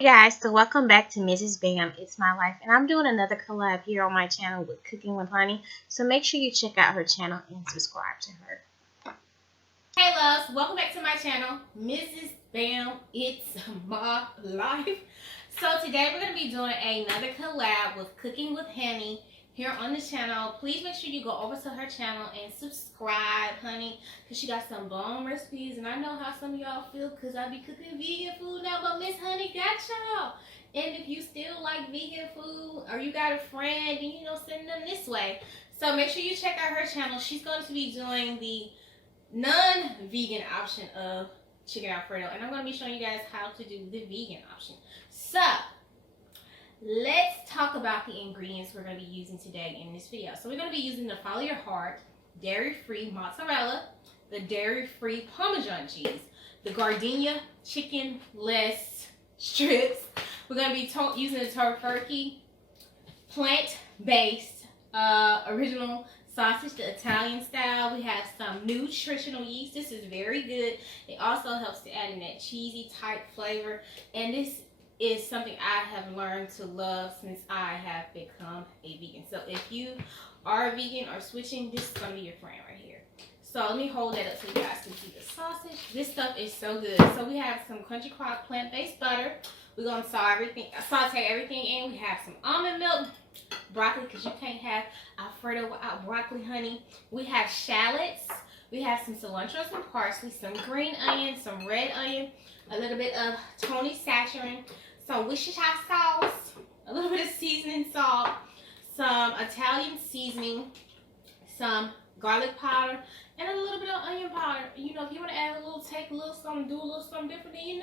Hey guys, so welcome back to Mrs. Bam, It's My Life, and I'm doing another collab here on my channel with Cooking with Honey, so make sure you check out her channel and subscribe to her. Hey loves, welcome back to my channel, Mrs. Bam, It's My Life. So today we're going to be doing another collab with Cooking with Honey here on the channel. Please make sure you go over to her channel and subscribe, honey, because she got some bomb recipes, and I know how some of y'all feel because I be cooking vegan food now, but Miss Honey got y'all. And if you still like vegan food or you got a friend, then send them this way. So make sure you check out her channel. She's going to be doing the non-vegan option of chicken Alfredo, and I'm going to be showing you guys how to do the vegan option. So let's talk about the ingredients we're going to be using today in this video. So we're going to be using the Follow Your Heart dairy-free mozzarella, the dairy-free Parmesan cheese, the Gardenia chicken-less strips. We're going to be using the turkey plant-based original sausage, the Italian style. We have some nutritional yeast. This is very good. It also helps to add in that cheesy type flavor. And this is something I have learned to love since I have become a vegan. So if you are a vegan or switching, this is going to be your friend right here. So let me hold that up so you guys can see the sausage. This stuff is so good. So we have some Country Crock plant-based butter. We're going to saute everything in. We have some almond milk, broccoli, because you can't have Alfredo without broccoli, honey. We have shallots. We have some cilantro, some parsley, some green onion, some red onion, a little bit of Tony saccharin, some Worcestershire sauce, a little bit of seasoning salt, some Italian seasoning, some garlic powder, and a little bit of onion powder. If you want to add take a little something, do a little something different, then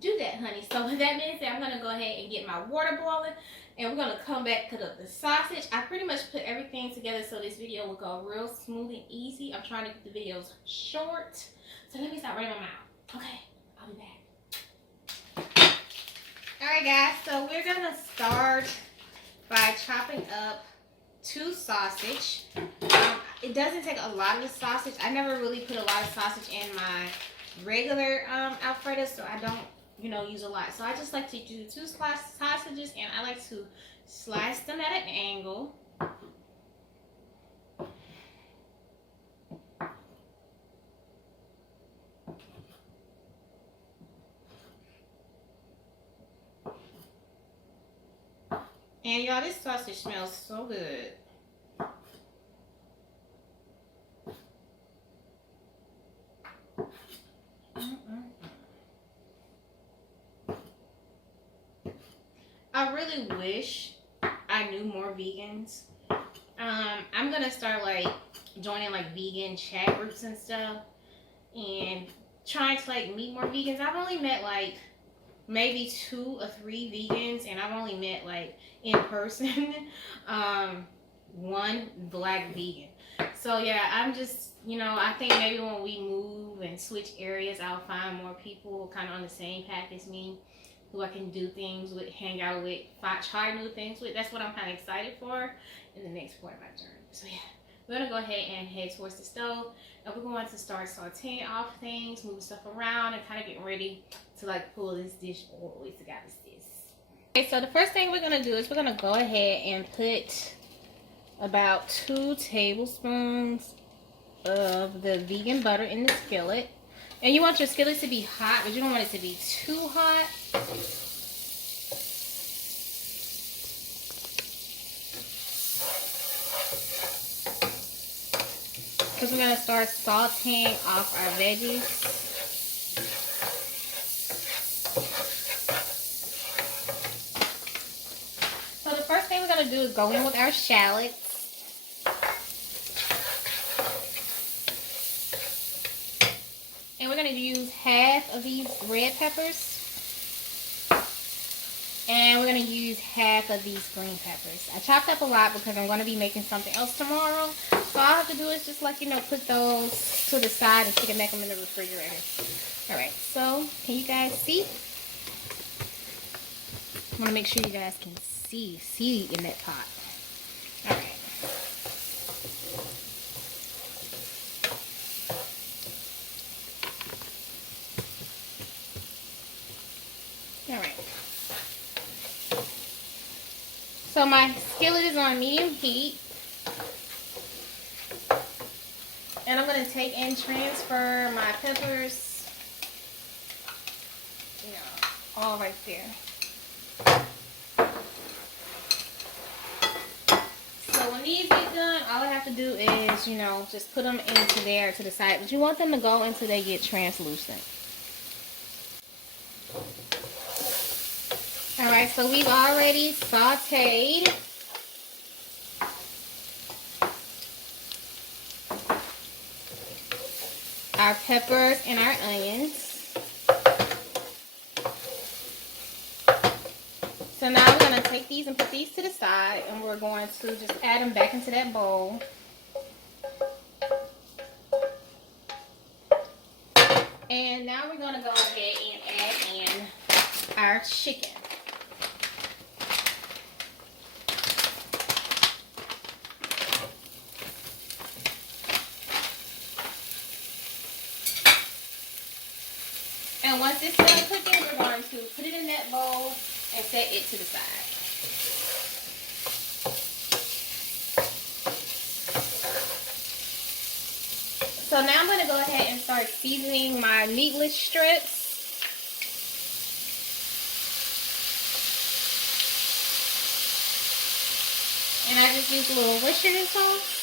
do that, honey. So with that being said, I'm going to go ahead and get my water boiling, and we're going to come back, cut up the sausage. I pretty much put everything together so this video will go real smooth and easy. I'm trying to get the videos short. So let me start running my mouth. Okay, I'll be back. Alright guys, so we're going to start by chopping up 2 sausage. It doesn't take a lot of the sausage. I never really put a lot of sausage in my regular Alfredo, so I don't use a lot. So I just like to do 2 sliced sausages, and I like to slice them at an angle. And y'all, this sausage smells so good. I really wish I knew more vegans. I'm gonna start joining vegan chat groups and stuff, and trying to meet more vegans. I've only met maybe 2 or 3 vegans, and I've only met in person 1 black vegan. So yeah, I'm just I think maybe when we move and switch areas, I'll find more people kind of on the same path as me, who I can do things with, hang out with, try new things with. That's what I'm kind of excited for in the next part of my journey. So yeah, we're going to go ahead and head towards the stove, and we're going to start sauteing off things, moving stuff around, and kind of getting ready to pull this dish or at least to got this. Okay, so the first thing we're going to do is we're going to go ahead and put about 2 tablespoons of the vegan butter in the skillet. And you want your skillet to be hot, but you don't want it to be too hot. Because we're going to start sauteing off our veggies. So the first thing we're going to do is go in with our shallots. And we're going to use half of these red peppers. And we're going to use half of these green peppers. I chopped up a lot because I'm going to be making something else tomorrow. So all I have to do is just put those to the side and stick them in the refrigerator. Alright, so can you guys see? I want to make sure you guys can see in that pot. Alright. Alright. So my skillet is on medium heat. And I'm going to take and transfer my peppers, you know, all right there. So when these get done, all I have to do is, you know, just put them into there to the side. But you want them to go until they get translucent. Alright, so we've already sauteed our peppers and our onions. So now we're going to take these and put these to the side, and we're going to just add them back into that bowl. And now we're going to go ahead and add in our chicken. And once it's done cooking, we're going to put it in that bowl and set it to the side. So now I'm going to go ahead and start seasoning my meatless strips. And I just use a little Worcestershire sauce,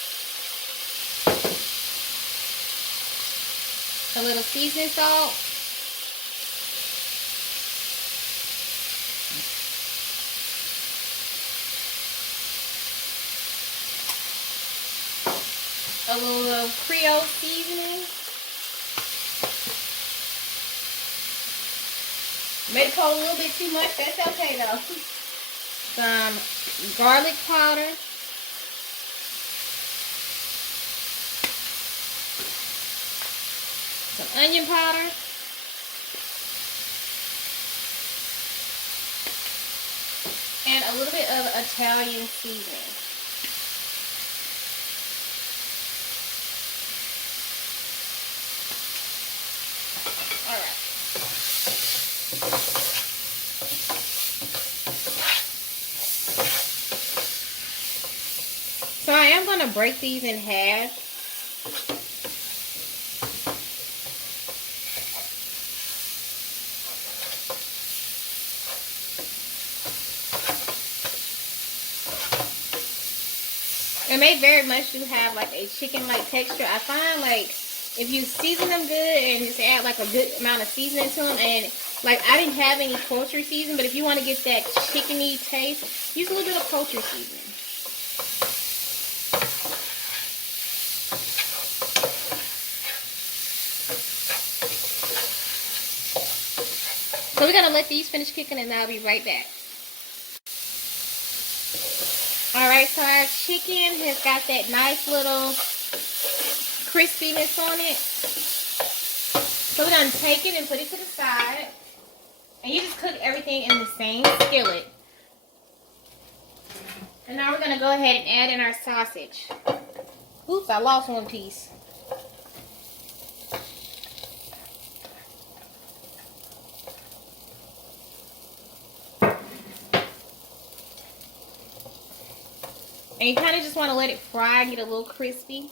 a little seasoning salt, a little Creole seasoning. Made it cold a little bit too much, that's okay though. Some garlic powder. Some onion powder. And a little bit of Italian seasoning. Alright. So I am going to break these in half. It may very much do have like a chicken-like texture. I find like if you season them good and just add like a good amount of seasoning to them, and like I didn't have any poultry seasoning, but if you want to get that chickeny taste, use a little bit of poultry seasoning. So we're going to let these finish cooking and I'll be right back. Alright, so our chicken has got that nice little crispiness on it. So we're going to take it and put it to the side. And you just cook everything in the same skillet. And now we're going to go ahead and add in our sausage. Oops, I lost one piece. And you kind of just want to let it fry, get a little crispy.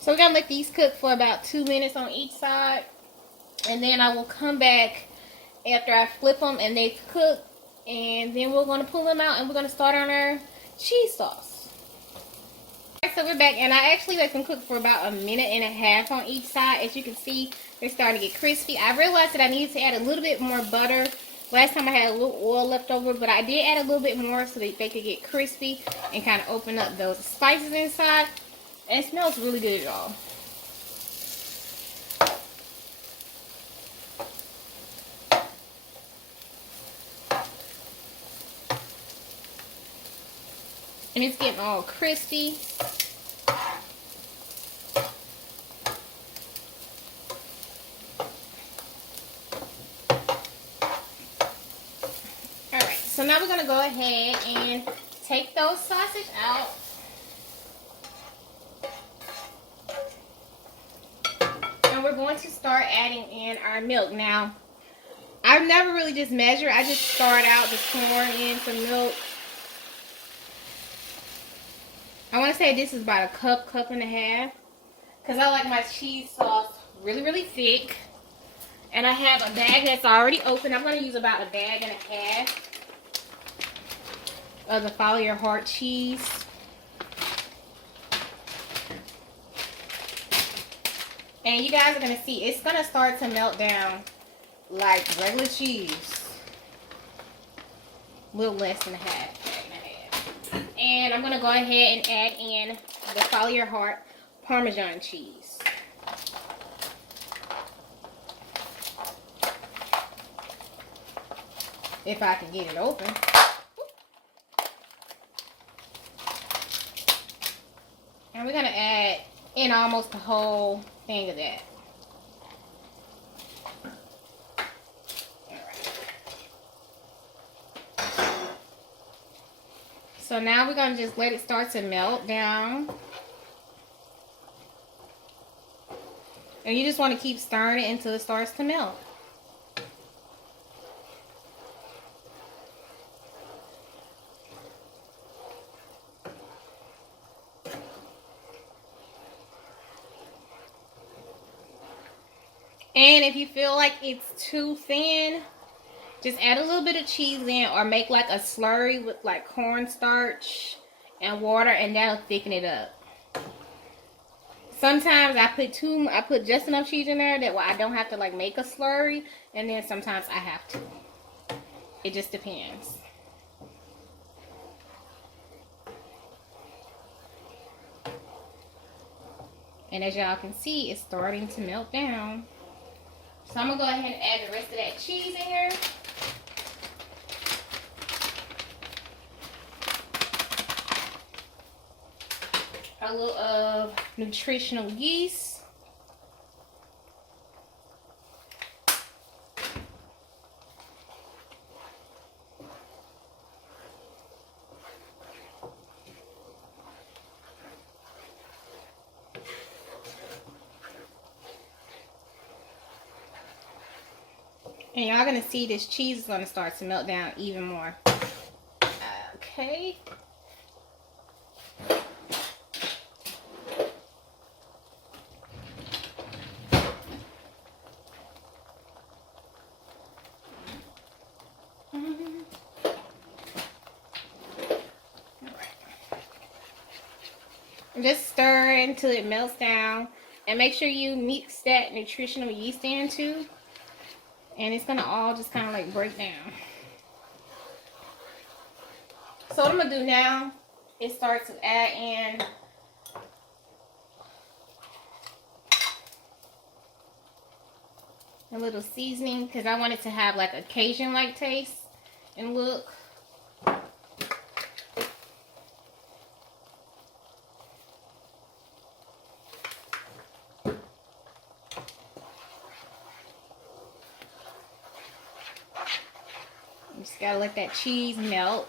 So we're going to let these cook for about 2 minutes on each side. And then I will come back after I flip them and they've cooked. And then we're going to pull them out and we're going to start on our cheese sauce. So we're back, and I actually let them cook for about 1.5 minutes on each side. As you can see, they're starting to get crispy. I realized that I needed to add a little bit more butter. Last time I had a little oil left over, but I did add a little bit more so that they could get crispy and kind of open up those spices inside. And it smells really good, y'all. And it's getting all crispy. Alright, so now we're going to go ahead and take those sausage out. And we're going to start adding in our milk. Now, I've never really just measured. I just start out just pouring in some milk. I want to say this is about a cup and a half. Because I like my cheese sauce really, really thick. And I have a bag that's already open. I'm going to use about a bag and a half of the Follow Your Heart cheese. And you guys are going to see it's going to start to melt down like regular cheese. A little less than a half, bag and a half. And I'm going to go ahead and add in the Follow Your Heart Parmesan cheese. If I can get it open. And we're going to add in almost the whole thing of that. So now we're going to just let it start to melt down. And you just want to keep stirring it until it starts to melt. And if you feel like it's too thin, just add a little bit of cheese in, or make like a slurry with like cornstarch and water, and that'll thicken it up. Sometimes I put just enough cheese in there that I don't have to like make a slurry, and then sometimes I have to. It just depends. And as y'all can see, it's starting to melt down. So I'm going to go ahead and add the rest of that cheese in here. A little of nutritional yeast. And y'all gonna see this cheese is gonna start to melt down even more. Okay. Just stir until it melts down, and make sure you mix that nutritional yeast in too. And it's gonna all just kind of like break down. So what I'm gonna do now is start to add in a little seasoning, because I want it to have like a Cajun like taste and look. Just gotta let that cheese melt.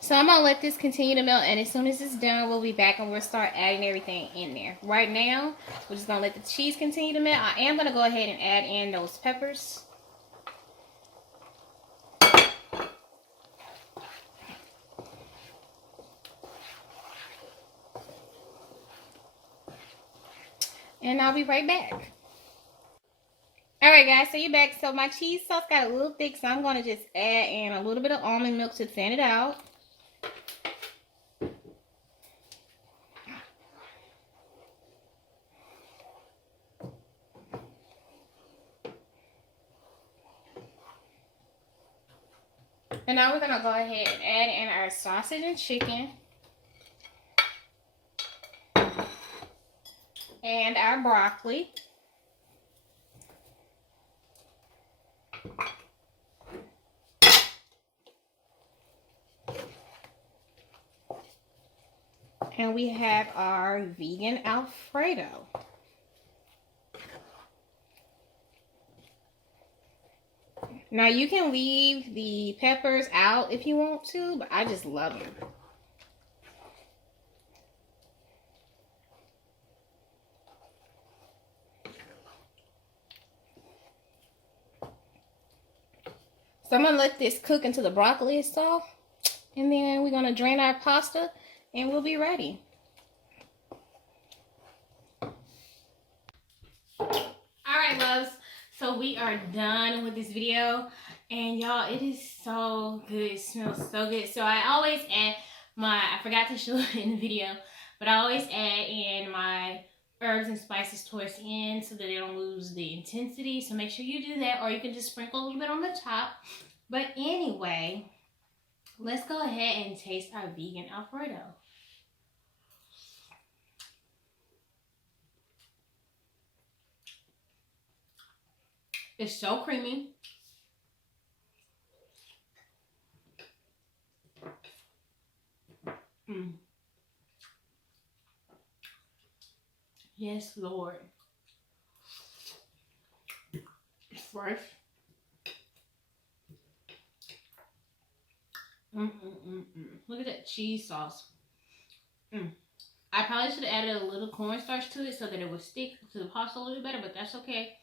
So I'm gonna let this continue to melt, and as soon as it's done, we'll be back and we'll start adding everything in there. Right now, we're just gonna let the cheese continue to melt. I am gonna go ahead and add in those peppers. And I'll be right back. Alright guys, so you're back. So my cheese sauce got a little thick, so I'm going to just add in a little bit of almond milk to thin it out. And now we're going to go ahead and add in our sausage and chicken. And our broccoli. And we have our vegan Alfredo. Now you can leave the peppers out if you want to, but I just love them. So I'm gonna let this cook until the broccoli is soft, and then we're gonna drain our pasta and we'll be ready. Alright loves, so we are done with this video, and y'all, it is so good. It smells so good. So I always add I forgot to show it in the video, but I always add in my herbs and spices towards the end so that they don't lose the intensity. So make sure you do that, or you can just sprinkle a little bit on the top. But anyway, let's go ahead and taste our vegan Alfredo. It's so creamy. Yes, Lord. It's fresh. Look at that cheese sauce. I probably should have added a little cornstarch to it so that it would stick to the pasta a little better, but that's okay.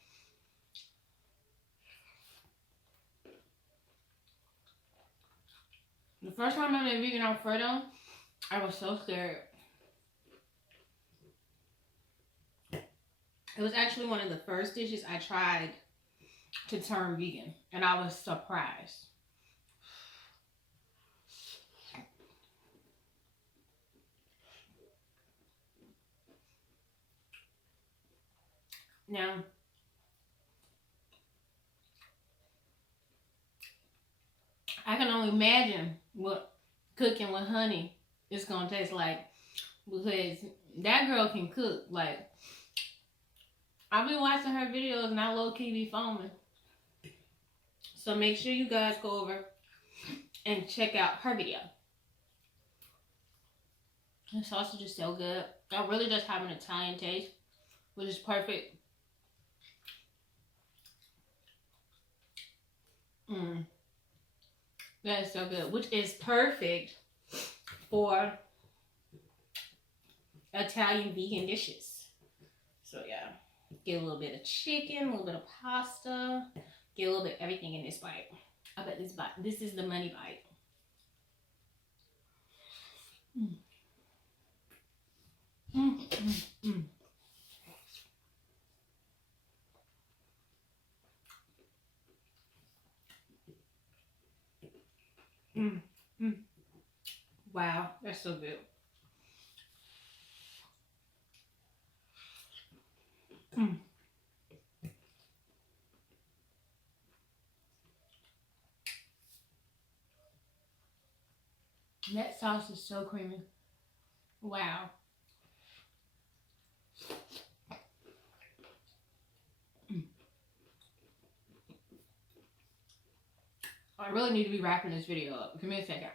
The first time I made vegan Alfredo, I was so scared. It was actually one of the first dishes I tried to turn vegan, and I was surprised. Now, I can only imagine what cooking with honey is going to taste like, because that girl can cook. Like, I've been watching her videos and I low-key be foaming. So make sure you guys go over and check out her video. The sausage is so good. I really just have an Italian taste, which is perfect. That is so good, which is perfect for Italian vegan dishes. So yeah, get a little bit of chicken, a little bit of pasta, get a little bit of everything in this bite. I bet this is the money bite. Wow, that's so good. That sauce is so creamy. Wow. I really need to be wrapping this video up. Give me a second.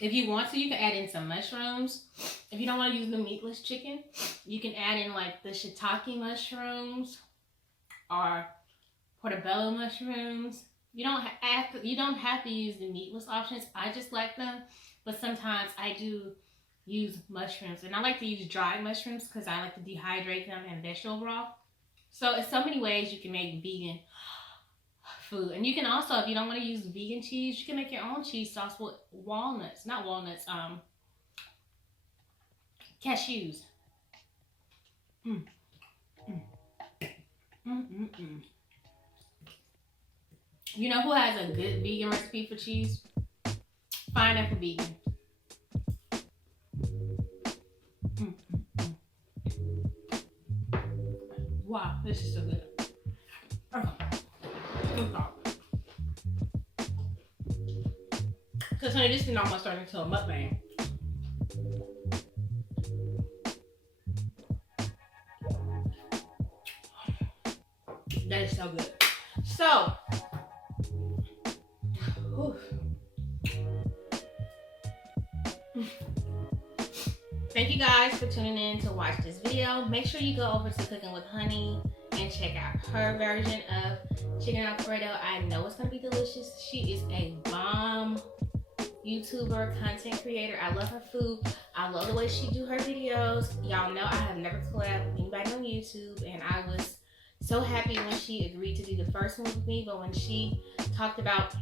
If you want to, you can add in some mushrooms. If you don't want to use the meatless chicken, you can add in like the shiitake mushrooms or portobello mushrooms. You don't have to use the meatless options. I just like them, but sometimes I do use mushrooms, and I like to use dried mushrooms because I like to dehydrate them in vegetable broth. So it's so many ways you can make vegan food. And you can also, if you don't want to use vegan cheese, you can make your own cheese sauce with walnuts. Not walnuts, cashews. You know who has a good vegan recipe for cheese? Pineapple Vegan. Wow, this is so good. Because honey, this is almost turning into a mukbang. That is so good. So, thank you guys for tuning in to watch this video. Make sure you go over to Cooking with Honey and check out her version of chicken Alfredo. I know it's gonna be delicious. She is a bomb YouTuber, content creator. I love her food. I love the way she do her videos. Y'all know I have never collabed with anybody on YouTube, and I was so happy when she agreed to do the first one with me. But when she talked about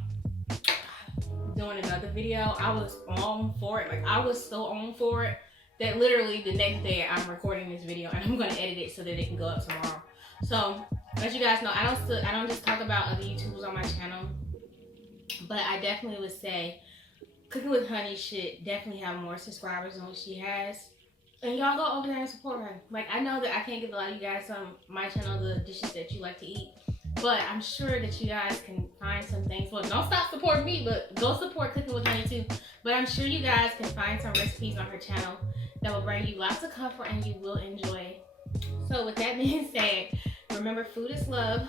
doing another video, I was on for it. Like, I was so on for it that literally the next day I'm recording this video and I'm gonna edit it so that it can go up tomorrow. So as you guys know, I don't just talk about other YouTubers on my channel, but I definitely would say Cooking with Honey should definitely have more subscribers than what she has. And y'all go over there and support her. Like, I know that I can't give a lot of you guys on my channel the dishes that you like to eat, but I'm sure that you guys can find some things. Well, don't stop supporting me, but go support Cooking with Honey too. But I'm sure you guys can find some recipes on her channel that will bring you lots of comfort and you will enjoy. So with that being said, remember, food is love.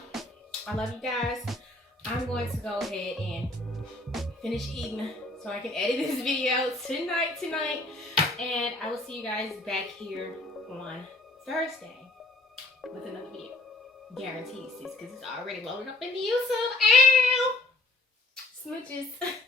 I love you guys. I'm going to go ahead and finish eating so I can edit this video tonight. And I will see you guys back here on Thursday with another video. Guaranteed, sis, because it's already loaded up into YouTube. Ow! Smooches.